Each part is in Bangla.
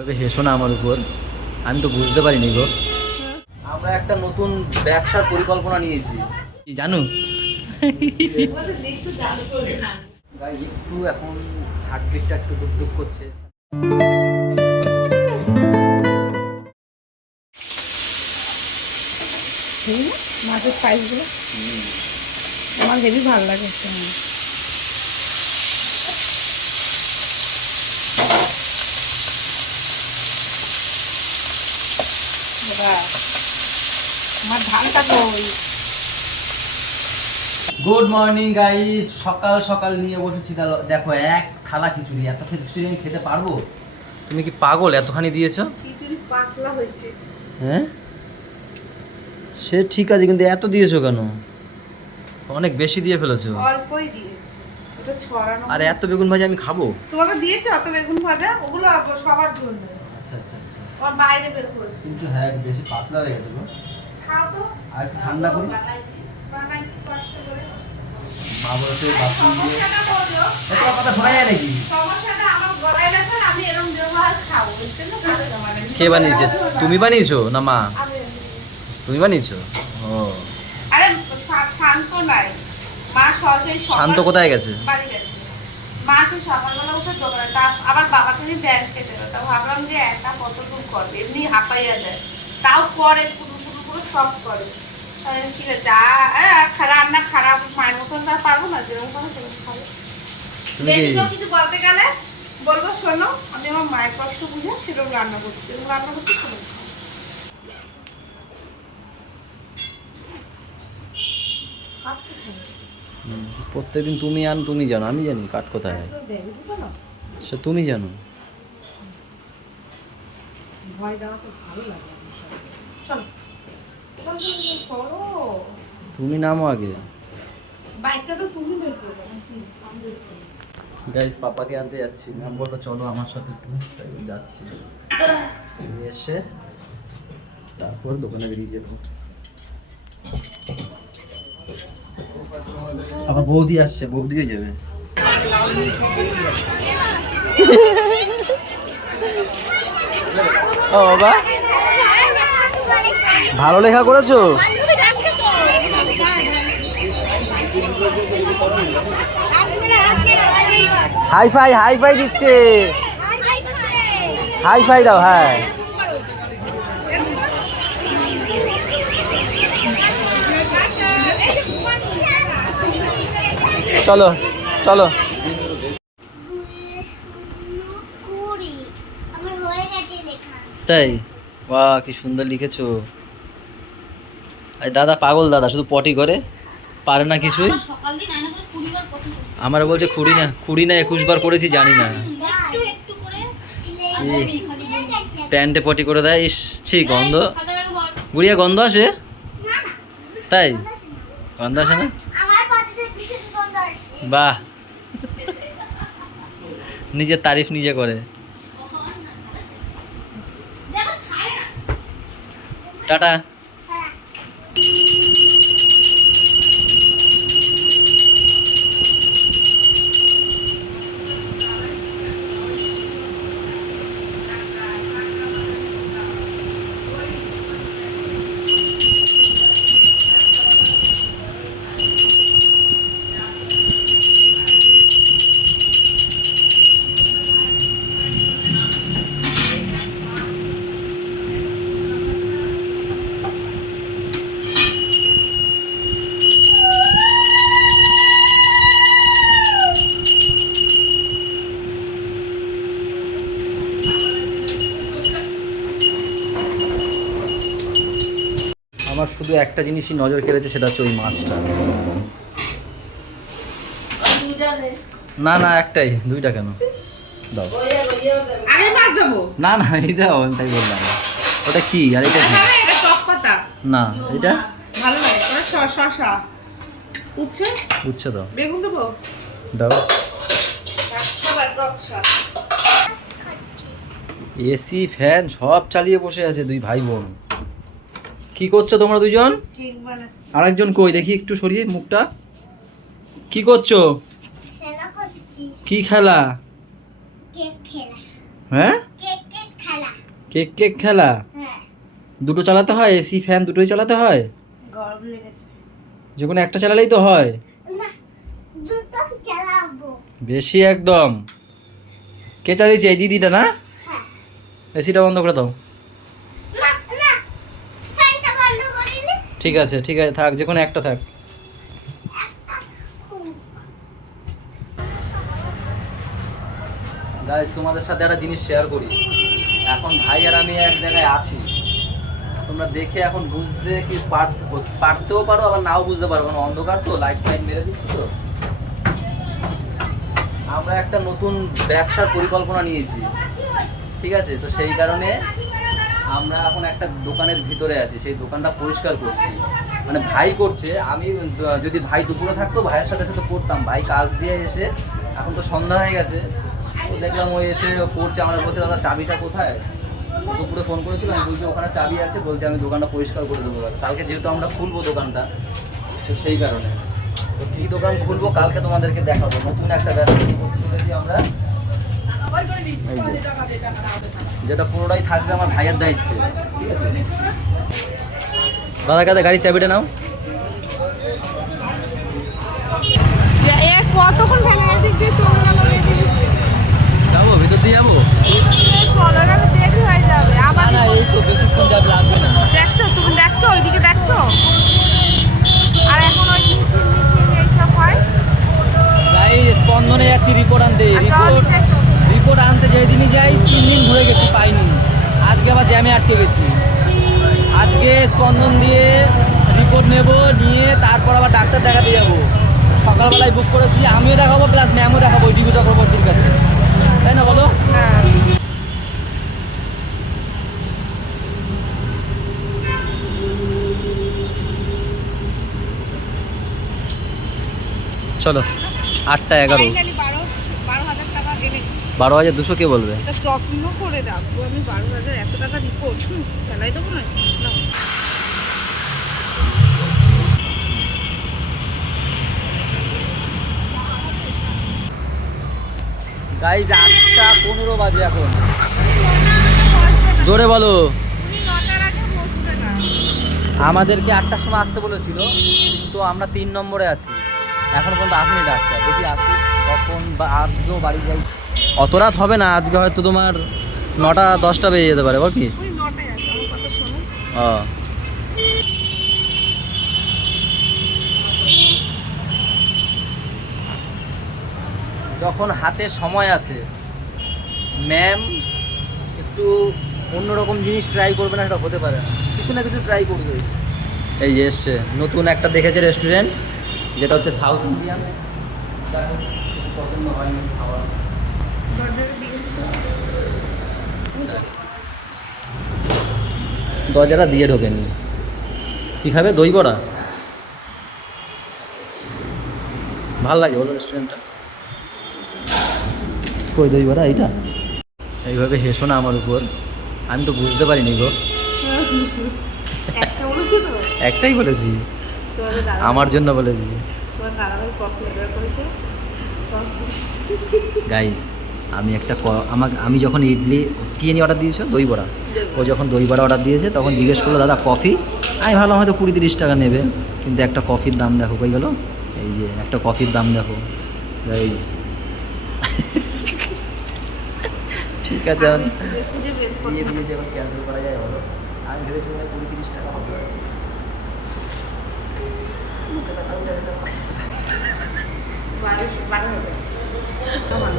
এভাবে হেসো না আমার উপর, আমি তো বুঝতে পারিনি গো। আমরা একটা নতুন ব্যবসার পরিকল্পনা নিয়েছি, কি জানো? একটু এখন হার্টবিটটা একটু দুক করছে। মাছের সাইজগুলো আমার হেবি ভালো লাগে। আমার ধানটা কই? গুড মর্নিং গাইস, সকাল সকাল নিয়ে বসেছি। দেখো এক থালা খিচুড়ি, এত খিচুড়ি আমি খেতে পারবো? তুমি কি পাগল, এতখানি দিয়েছো? খিচুড়ি পাতলা হয়েছে। হ্যাঁ সে ঠিক আছে, কিন্তু এত দিয়েছো কেন? অনেক বেশি দিয়ে ফেলেছো। অল্পই দিয়েছি, ওটা ছড়ানো। আর এত বেগুন ভাজা আমি খাবো? তোমাকে দিয়েছে অত বেগুন ভাজা, ওগুলো সবার জন্য। আচ্ছা আচ্ছা আচ্ছা, ওর বাইরে বের করেছে। কিন্তু হ্যাঁ একটু বেশি পাতলা হয়ে গেছে গো। খাও তো। আর একটু ঠান্ডা করি। বানাইছি কষ্ট করে। মা বলছে বাথরুম দিয়ে সমস্যাটা বলো। তোমার কথা শোনা যায় নাকি? সমস্যাটা আমার গলায় ব্যথা, আমি এরকম ব্যবহার খাবো, বুঝছেন না? কাজে জমা নেই। কে বানিয়েছে? তুমি বানিয়েছো না মা? আমি। তুমি বানিয়েছো? ও আরে শান্ত নাই, মা সহজেই শান্ত কোথায় গেছে? বাড়ি গেছে। মা সেই সকালবেলা উঠে দোকানে, তা আবার বাবাকে নিয়ে ব্যাংক খেতে হবে। তা ভাবলাম যে একা কতটুকু করবে, এমনি হাঁপাইয়া যায়, তাও করে পুরো পুরো পুরো সব করে। ঠিক আছে, রান্না খারাপ মায়ের মতন তার পারবো না, যেরকম খাবো সেরকম খাবো। কিছু বলতে গেলে বলবো শোনো, আমি আমার মায়ের কষ্ট বুঝে সেরকম রান্না করছি, সেরকম রান্না করছি সেরকম খাবো। প্রত্যেকদিন তুমি আন, তুমি জানো, আমি জানি কাঠ কোথায়, সে তুমি জানো। ভয় দেওয়া তো ভালো লাগে। চলো চলো, তুমি নামো আগে। বাইকটা তো তুমি বের করবে। গাইস পাপাকে আনতে যাচ্ছি, ম্যাম বললো চলো আমার সাথে, তাই যাচ্ছি। এসে তারপর দোকানে বেরিয়ে যাবো। আবার বৌদি আসছে, বৌদিও যাবে। ও বাবা, ভালো লেখা করেছো? হাই ফাই, হাই ফাই দিচ্ছে, হাই ফাই দাও। হ্যাঁ চলো চলো। তাই? বাহ কি সুন্দর লিখেছো। আরে দাদা পাগল, দাদা শুধু পটি করে, পারে না কিছুই। আমার বলছে কুড়ি না 21 বার করেছি, জানি না। প্যান্টে পটি করে দেয়, ইস ছি গন্ধ, গুড়িয়া গন্ধ আসে। তাই গন্ধ আসে না? বাহ, নিজের তারিফ নিজে করে। টাটা। আমার শুধু একটা জিনিসই নজর কেড়েছে, সেটা হচ্ছে ওই মাছটা। না না একটাই, দুইটা কেন? দাও। আগে মাছ দেবো না না এই দাও, আমি তাই বললাম। ওটা কি আর এটা কি? এটা টক পাতা না এটা ভালো লাগে। ওটা শসা উচ্ছে, উচ্ছে দাও। বেগুন দেবো, দাও। খাবার টক শাক। এসি ফ্যান সব চালিয়ে বসে আছে দুই ভাই বোন। কি করছো তোমরা দুজন? কেক বানাচ্ছি। আরেকজন কই দেখি, একটু সরিয়ে মুখটা। কি করছো? খেলা করছি। কি খেলা? কেক খেলা। হ্যাঁ কেক কেক খেলা। কেক কেক খেলা হ্যাঁ দুটো চালাতে হয়, এসি ফ্যান দুটোই চালাতে হয়? গরম লেগেছে যে কোনো একটা চালালেই তো হয়। না দুটো চালাবো বেশি একদম। কে চালিয়েছে? এই দিদিটা না? হ্যাঁ এসিটা বন্ধ করে দাও। না না ফ্যানটা বন্ধ করিনি ঠিক আছে থাক, যে কোনো একটা থাক। একটা খুব গাইস তোমাদের সাথে একটা জিনিস শেয়ার করি। এখন ভাই আর আমি এক জায়গায় আছি, তোমরা দেখে এখন বুঝতে কি পারতেও পারো, আবার নাও বুঝতে পারো, কারণ অন্ধকার তো, লাইট ফাইট মেরে দিচ্ছি তো। আমরা একটা নতুন ব্যবসার পরিকল্পনা নিয়েছি, ঠিক আছে? তো সেই কারণে আমরা এখন একটা দোকানের ভিতরে আছি, সেই দোকানটা পরিষ্কার করছি। মানে ভাই করছে, আমি যদি ভাই দুপুরে থাকতো ভাইয়ের সাথে সাথে করতাম। ভাই কাজ দিয়ে এসে, এখন তো সন্ধ্যা হয়ে গেছে, তো দেখলাম ওই এসে করছে। আমরা বলছে দাদা চাবিটা কোথায়? দুপুরে ফোন করেছিল, আমি বলছি ওখানে চাবি আছে, বলছে আমি দোকানটা পরিষ্কার করে দেবো কালকে, যেহেতু আমরা খুলবো দোকানটা, তো সেই কারণে। তো কী দোকান খুলবো কালকে তোমাদেরকে দেখাবো। নতুন একটা ব্যবসা শুরু করতে চলেছি আমরা, এই যে, যেটা পুরোটাই থাকবে আমার ভাইয়ের দায়িত্বে, ঠিক আছে? দাদার কাছে গাড়ির চাবিটা নাও। কতক্ষণ ফেলে এদিক দিয়ে চলে গেল, যাবো ভিতর দিয়ে যাবো? চলে গেলে দেরি হয়ে যাবে আবার। না এই তো বেশিক্ষণ যাবে, লাগবে না। দেখছো তুমি, দেখছো ওইদিকে দেখছো, আর এখন ওই মিছিল মিছিল এইসব হয়। গাই স্পন্দনে যাচ্ছি রিপোর্ট আনতে। রিপোর্ট আনতে যেদিনই যাই 3 দিন ঘুরে গেছি, পাইনি। আজকে আবার জ্যামে আটকে গেছি। আজকে স্পন্দন দিয়ে রিপোর্ট নেব, নিয়ে তারপর আবার ডাক্তার দেখাতে যাব। সকালবেলায় বুক করেছি, আমিও দেখাবো প্লাস ম্যামও দেখাবো ডিবি চক্রবর্তীর কাছে, তাই না বলো? চলো 8টা 11। 12,200 কে বলবে? এটা যত্ন করে রাখবো আমি। 12,000 এত টাকা রিপোর্ট ফেলাই দেবো না। গাইজ 8টা 15 বাজে এখন। জোরে বলো। আমাদেরকে 8টার সময় আসতে বলেছিল, কিন্তু আমরা 3 নম্বরে আছি, এখন পর্যন্ত আসেনি ডাক্তার। দেখি আসি কখন, বা আজকেও বাড়ি যাই। অত রাত হবে না আজকে, হয়তো তোমার 9টা 10টা বেজে যেতে পারে, বল কি? ও যখন হাতে সময় আছে, ম্যাম একটু অন্যরকম জিনিস ট্রাই করবে না, সেটা হতে পারে না। কিছু না কিছু ট্রাই করবে। এই যে এসছে নতুন একটা দেখেছে রেস্টুরেন্ট, যেটা হচ্ছে সাউথ ইন্ডিয়ান। কিছু পছন্দ হয়নি খাবার। দরজাটা দিয়ে ঢোকেনি। কী খাবে? দই বড়া। ভাল লাগে বলো রেস্টুরেন্টটা? কই দই বড়া? এইটা এইভাবে হেসো না আমার উপর, আমি তো বুঝতে পারিনি গো। একটাই বলেছি, আমার জন্য বলেছি। গাইস আমি একটা আমি যখন ইডলি কি নিয়ে অর্ডার দিয়েছো, দই বড়া, ও যখন দই বড়া অর্ডার দিয়েছে তখন জিজ্ঞেস করলো দাদা কফি। আমি ভাবলাম হয়তো 20-30 টাকা নেবে, কিন্তু একটা কফির দাম দেখো কই গেল। এই যে একটা কফির দাম দেখো গাইস। ঠিক আছে দিয়ে দিয়েছে, এখন ক্যান্সেল করা যায় বলো? আমি ভেবেছি 20-30 টাকা হবে।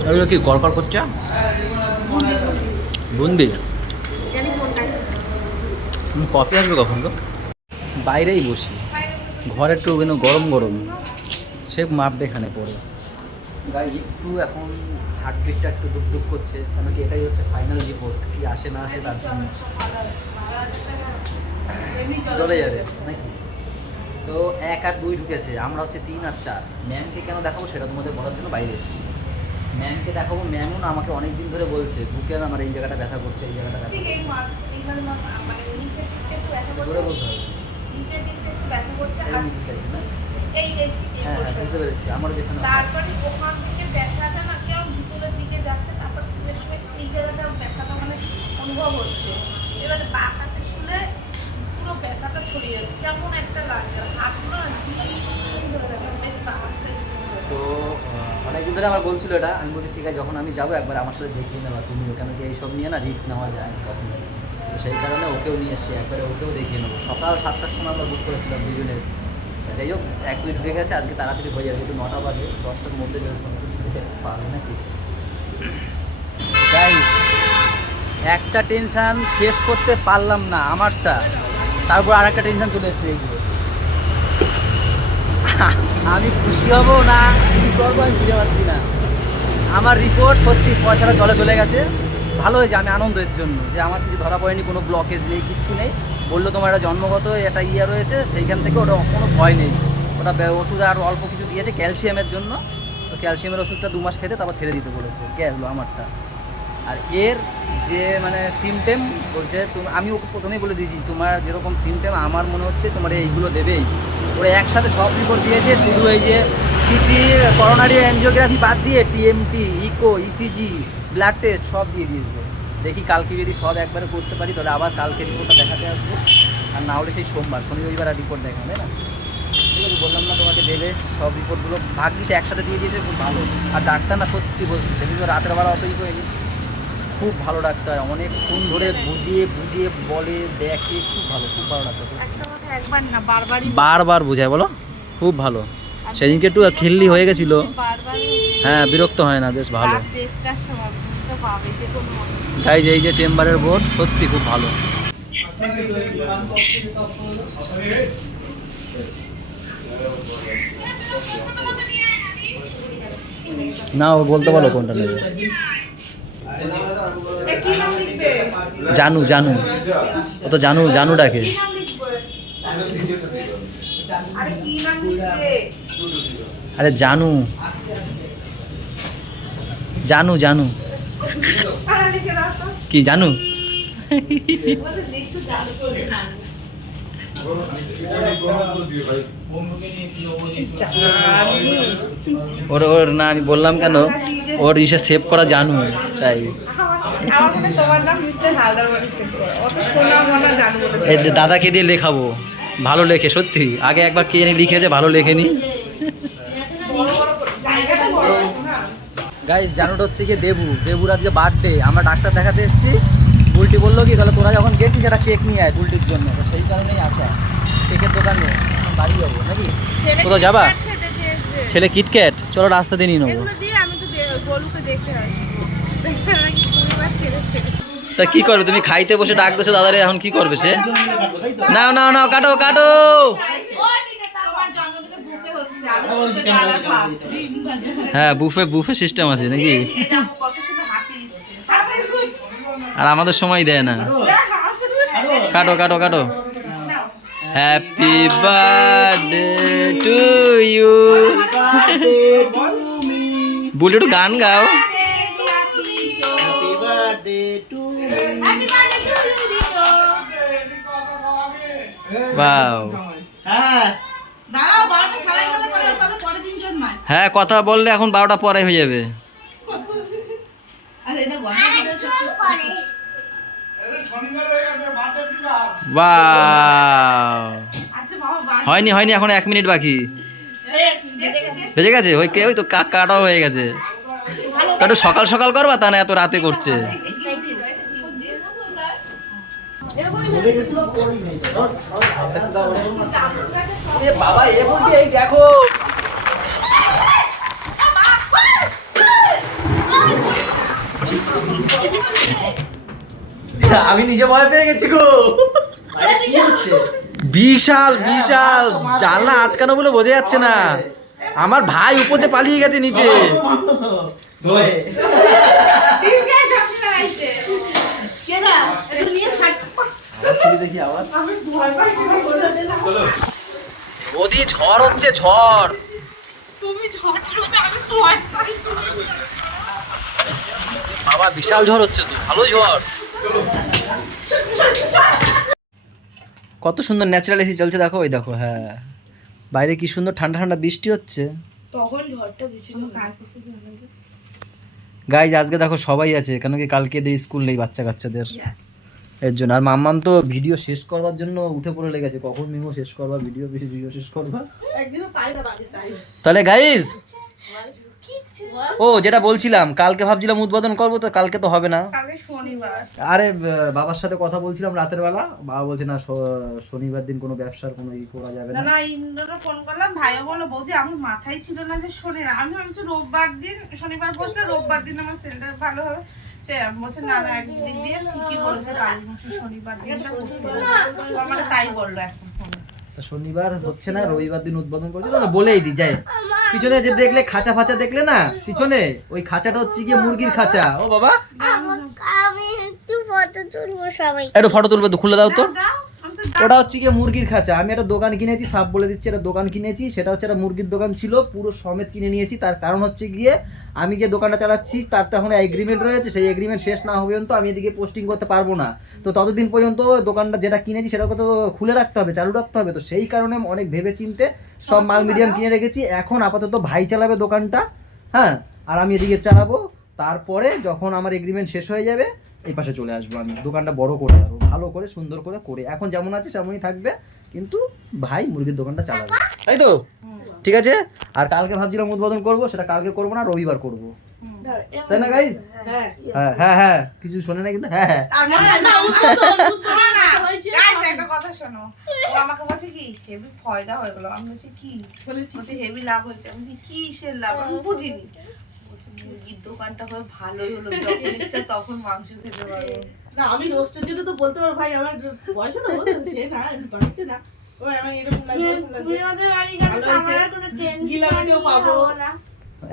ওগুলো কি কড়কড় করছে? বুন্দি। কফি আসবে কখন গো? বাইরেই বসি, ঘরে একটু গরম গরম, সে মাপবে এখানে পড়ে। গাই একটু এখন হার্টবিটটা একটু দুঃখ দুঃখ করছে, কেন কি এটাই হচ্ছে ফাইনাল রিপোর্ট, কি আসে না আসে তার জন্য চলে যাবে নাকি। তো 1 আর 2 ঢুকেছে, আমরা হচ্ছে 3 আর 4। ম্যামকে কেন দেখাবো সেটা তোমাদের বলার জন্য বাইরে এসেছি। ম্যামকে দেখাবো, ম্যামও না আমাকে অনেক দিন ধরে বলছে বুকে আমার এই জায়গাটা ব্যথা করছে, এই জায়গাটা ব্যথা করছে। জোরে বলতে হবে। হ্যাঁ হ্যাঁ বুঝতে পেরেছি, আমারও যেখানে তারপরে ওখান থেকে ব্যথাটা না কেমন ভিতরের দিকে যাচ্ছে, তারপর এই জায়গাটা ব্যথাটা মানে অনুভব হচ্ছে। ধরে আমার বলছিল এটা, আমি বলি ঠিক আছে যখন আমি যাবো একবার আমার সাথে দেখিয়ে নেবা তুমি, কেন কি এইসব নিয়ে না রিস্ক নেওয়া যায় কখনো। তো সেই কারণে ওকেও নিয়ে এসছি, একবারে ওকেও দেখিয়ে নেবো। সকাল 7টার সময় আমরা বুক করেছিলাম দুজনের। যাই হোক 1-2 ঢুকে গেছে, আজকে তাড়াতাড়ি হয়ে যাবে, একটু 9টা বাজে, 10টার মধ্যে পারবে নাকি। যাই একটা টেনশান শেষ করতে পারলাম না আমারটা, তারপর আর একটা টেনশান চলে এসেছে এইগুলো। আমি খুশি হব না কি করবো আমি বুঝতে পারছি না। আমার রিপোর্ট সত্যি পয়সাটা জলে চলে গেছে, ভালো হয়েছে, আমি আনন্দের জন্য যে আমার কিছু ধরা পড়েনি, কোনো ব্লকেজ নেই, কিচ্ছু নেই। বললো তোমার একটা জন্মগত একটা ইয়ে রয়েছে, সেইখান থেকে ওটা কোনো ভয় নেই। ওটা ওষুধ আর অল্প কিছু দিয়েছে ক্যালসিয়ামের জন্য, তো ক্যালসিয়ামের ওষুধটা 2 মাস খেতে তারপর ছেড়ে দিতে বলেছে, গেলো আমারটা। আর এর যে মানে সিমটেম বলছে তুমি, আমি ওকে প্রথমেই বলে দিয়েছি তোমার যেরকম সিমটেম আমার মনে হচ্ছে তোমার এইগুলো দেবেই। ওরা একসাথে সব রিপোর্ট দিয়েছে, শুধু এই যে সিটি করোনারি অ্যানজিওগ্রাফি বাদ দিয়ে TMT, echo, ECG, blood test সব দিয়ে দিয়েছে। দেখি কালকে যদি সব একবারে করতে পারি তাহলে আবার কালকে রিপোর্টটা দেখাতে আসবো, আর না হলে সেই সোমবার শনি রবিবার আর রিপোর্ট দেখাবে না। ঠিক আছে, বললাম না তোমাকে দেবে সব রিপোর্টগুলো, ভাগ্যিস একসাথে দিয়ে দিয়েছে, খুব ভালো। আর ডাক্তার না সত্যি বলছি, সেদিন তো রাতের বেলা অতই হয়নি, খুব ভালো ডাক্তার, অনেকক্ষণ ধরে বুঝিয়ে বুঝিয়ে বলে দেখে, খুব ভালো, খুব ভালো ডাক্তার। একবার না বারবারই বারবার বোঝায় বলো, খুব ভালো। সেদিনকে একটু খিল্লি হয়ে গেছিলো, হ্যাঁ বিরক্ত হয় না, বেশ ভালো। গাইজ এই যে চেম্বারের বোর্ড সত্যি খুব ভালো। না ও বলতে পারো কোনটা নেবে। জানু জানু, ও তো জানু জানু ডাকে। আরে জানু জানু জানু কি জানু? ওর ওর না আমি বললাম কেন, ওর ইসে সেভ করা জানু তাই। এই দাদাকে দিয়ে লেখাবো, ভালো লেখে সত্যি, আগে একবার কে জানি লিখেছে, ভালো লেখেনি। গাইস জানুটা হচ্ছে কি দেবু, দেবুর আজকে বার্থডে, আমরা ডাক্তার দেখাতে এসেছি। বুলটি বললো কি তাহলে তোরা যখন গেছিস একটা কেক নিয়ে আয় বুলটির জন্য, তো সেই কারণেই আসা। কেকের দোকানে বাড়ি যাবো নাকি, কোথাও যাবা? ছেলে কিটক্যাট, চলো রাস্তা দিয়ে নিয়ে নেবো। তা কি করবে তুমি, খাইতে বসে ডাক দিছো দাদারে, এখন কি করবে সে? নাও নাও নাও, কাটো কাটো। হ্যাঁ বুফে বুফে সিস্টেম আছে নাকি, আর আমাদের সময় দেয় না। কাটো কাটো কাটো। Happy birthday to you. বলি একটু গান গাও। বাও, হ্যাঁ কথা বললে এখন 12টা পরে হয়ে যাবে। হয়নি হয়নি, এখন 1 মিনিট বাকি, বেজে গেছে। ওই কে, ওই তো কাটাও হয়ে গেছে। একটু সকাল সকাল করবা, তা না এত রাতে করছে। বাবা এ বলছি এই দেখো, আমি নিজে ভয় পেয়ে গেছি গো। বিশাল বিশাল জানলা আটকানো বলে বোঝা যাচ্ছে না। আমার ভাই উপর দিয়ে পালিয়ে গেছে নিচে। ওদি ঝড় হচ্ছে, ঝড়। বাবা বিশাল ঝড় হচ্ছে তো, ভালো ঝড়। কত সুন্দর ন্যাচারাল এসি চলছে দেখো, ওই দেখো। হ্যাঁ বাইরে কি সুন্দর ঠান্ডা ঠান্ডা বৃষ্টি হচ্ছে। তখন ঝড়টা দিছিল। গাইজ আজকে দেখো সবাই আছে, কেন কি কালকে এদের স্কুল নেই বাচ্চা কাচ্চাদের, এর জন্য। আর মাম্মাম তো ভিডিও শেষ করবার জন্য উঠে পড়ে লেগেছে, কখন মিমো শেষ করবা, ভিডিও শেষ করবা। তাহলে গাইজ ও যেটা বলছিলাম, কালকে ভাবছিলাম উদ্বোধন করবো, তো কালকে তো হবে না। কালকে শনিবার। আরে বাবার সাথে কথা বলছিলাম রাতের বেলা, বাবা বলছে না শনিবার দিন কোনো ব্যবসার কোনো ই করা যাবে না না। না, ইন্দ্রটা ফোন করলাম, ভাইও বললো বৌদি আমার মাথায় ছিল না যে শনিবার, আমি ভাবছি রোববার দিন, শনিবার বসলে রোববার দিন আমার সেলটা ভালো হবে। সে বলছে না না, একদিক দিয়ে ঠিকই বলেছে, কালী শনিবার দিনটা করতে হবে। আমার তাই বললো এখন ফোনে। তা শনিবার হচ্ছে না, রবিবার দিন উদ্বোধন করছে, তো বলেই দি যায়। পিছনে যে দেখলে খাঁচা ফাঁচা দেখলে না পিছনে, ওই খাঁচাটা হচ্ছে গিয়ে মুরগির খাঁচা। ও বাবা আমি একটু ফটো তুলবো সবাই। একটু ফটো তুলবে তো, খুলে দাও তো। দাও, আমি তো ওটা হচ্ছে গিয়ে মুরগির খাঁচা। আমি একটা দোকান কিনেছি, সাপ বলে দিচ্ছি, একটা দোকান কিনেছি। সেটা হচ্ছে একটা মুরগির দোকান ছিল, পুরো সমেত কিনে নিয়েছি। তার কারণ হচ্ছে গিয়ে আমি যে দোকানটা চালাচ্ছি তার তো এখন এগ্রিমেন্ট রয়েছে, সেই এগ্রিমেন্ট শেষ না হবে পর্যন্ত আমি এদিকে পোস্টিং করতে পারবো না। তো ততদিন পর্যন্ত দোকানটা যেটা কিনেছি সেটাকে তো খুলে রাখতে হবে, চালু রাখতে হবে। তো সেই কারণে অনেক ভেবে চিনতে সব মাল মিডিয়াম কিনে রেখেছি। এখন আপাতত ভাই চালাবে দোকানটা, হ্যাঁ, আর আমি এদিকে চালাবো। তারপরে যখন আমার এগ্রিমেন্ট শেষ হয়ে যাবে এই পাশে চলে আসবো, আমি দোকানটা বড় করে আরো ভালো করে সুন্দর করে করে। এখন যেমন আছে তেমনই থাকবে, কিন্তু ভাই মুরগির দোকানটা চালাবে, তাই তো? ঠিক আছে। আর কালকে ভাবছিলাম উদ্বোধন করবো, সেটা কালকে করবো না, রবিবার করবো, তাই না গাইস? হ্যাঁ হ্যাঁ হ্যাঁ, কিছু শোনে না কিন্তু, হ্যাঁ হ্যাঁ। আর মনে হয় না, উদ্বোধন না হয়েছে। Guys, একটা কথা শোনো, ও আমাকে বলছে কি হেভি ফয়দা হয়ে গেল। আমি বলছি কি, বলছে হেভি লাভ হয়েছে। আমি বলছি কিসের লাভ, আমি বুঝিনি। বলছে মুরগির দোকানটা হয়ে ভালোই হলো, যখন ইচ্ছা তখন মাংস খেতে পারবো। না আমি রোস্টের জন্য তো বলতে পারো ভাই, আমার পয়সা তো সে না বাড়িতে না, ও আমার এরকম লাগবে এরকম লাগবে। তুমি ওদের বাড়ি গেলে ভালো তো হয়েছে। আমার আর কোনো জিলাপিও টেনশনই পাবো। হবো না।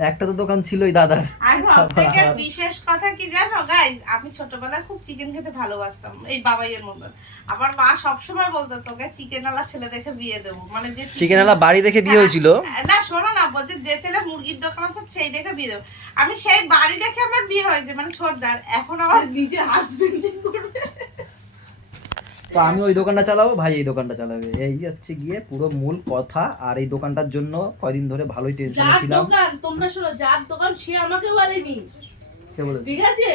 একটা তো দোকান ছিলই দাদার। আর সবথেকে বিশেষ কথা কি জানো গাইস, আমি ছোটবেলায় খুব চিকেন খেতে ভালোবাসতাম, এই বাবাইয়ের মতন। আমার মা সবসময় বলতো তোকে চিকেন আলা ছেলে দেখে বিয়ে দেবো, মানে যে চিকেনওয়ালা বাড়ি দেখে বিয়ে হয়েছিল। না শোনো না, বলছে যে ছেলে মুরগির দোকান আছে সেই দেখে বিয়ে দেবো। আমি সেই বাড়ি দেখে আমার বিয়ে হয়েছে, মানে ছোটদার। এখন আমার নিজে হাজবেন্ড করবে। তো আমি ওই দোকানটা চালাবো, ভাই এই দোকানটা চালাবে, এই হচ্ছে গিয়ে পুরো মূল কথা। আর এই দোকানটার জন্য কয়দিন ধরে ভালোই টেনশনে যার ছিলাম। দোকান তোমরা শোনো, যার দোকান সে আমাকে বলেনি, কে বলেছে? ঠিক আছে?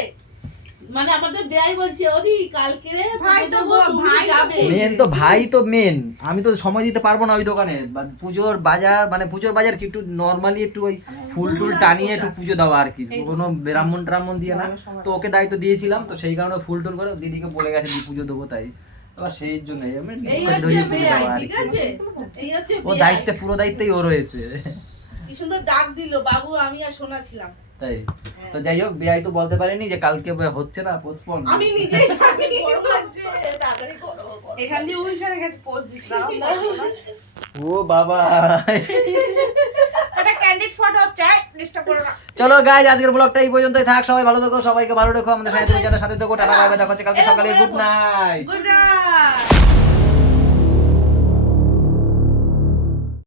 মানে আমাদের বেয়াই বলছে ওদি কালকে রে ভাই তো ভাই যাবে। মেন তো ভাই তো মেন, আমি তো সময় দিতে পারবো না ওই দোকানে। পুজোর বাজার, মানে পুজোর বাজার কি একটু নর্মালি একটু ওই ফুল টুল টানিয়ে একটু পুজো দেওয়া আর কি, কোনো ব্রাহ্মণ ট্রাহ্মণ দিয়ে না। তো ওকে দায়িত্ব দিয়েছিলাম, তো সেই কারণে ফুল টুল করে দিদিকে বলে গেছে পুজো দেবো, তাই আবার সেই জন্য এই হচ্ছে বেয়াই, ঠিক আছে? এই হচ্ছে ও বেয়াই। দায়িত্বে, পুরো দায়িত্বেই ও রয়েছে। কি সুন্দর ডাক দিল বাবু, আমি আর শোনা ছিলাম। তাই তো যাই হোক, বিআই তো বলতে পারেনি যে কালকে হচ্ছে না, পোস্টপোন। আমি নিজেই জানি। এখান দিয়ে ওইখানে গেছে পোস্ট দিতাম। ও বাবা। একটা ক্যান্ডিড ফটো চাই, ডিস্টার্ব করো না। চলো গাইজ, আজকের ব্লগটা এই পর্যন্তই থাক। সবাই ভালো থেকো, সবাইকে ভালো রেখো, আমাদের সাথে সাথে থেকো। টাটা বাই বাই, দেখা হচ্ছে কালকে সকালে। Good night. Good night.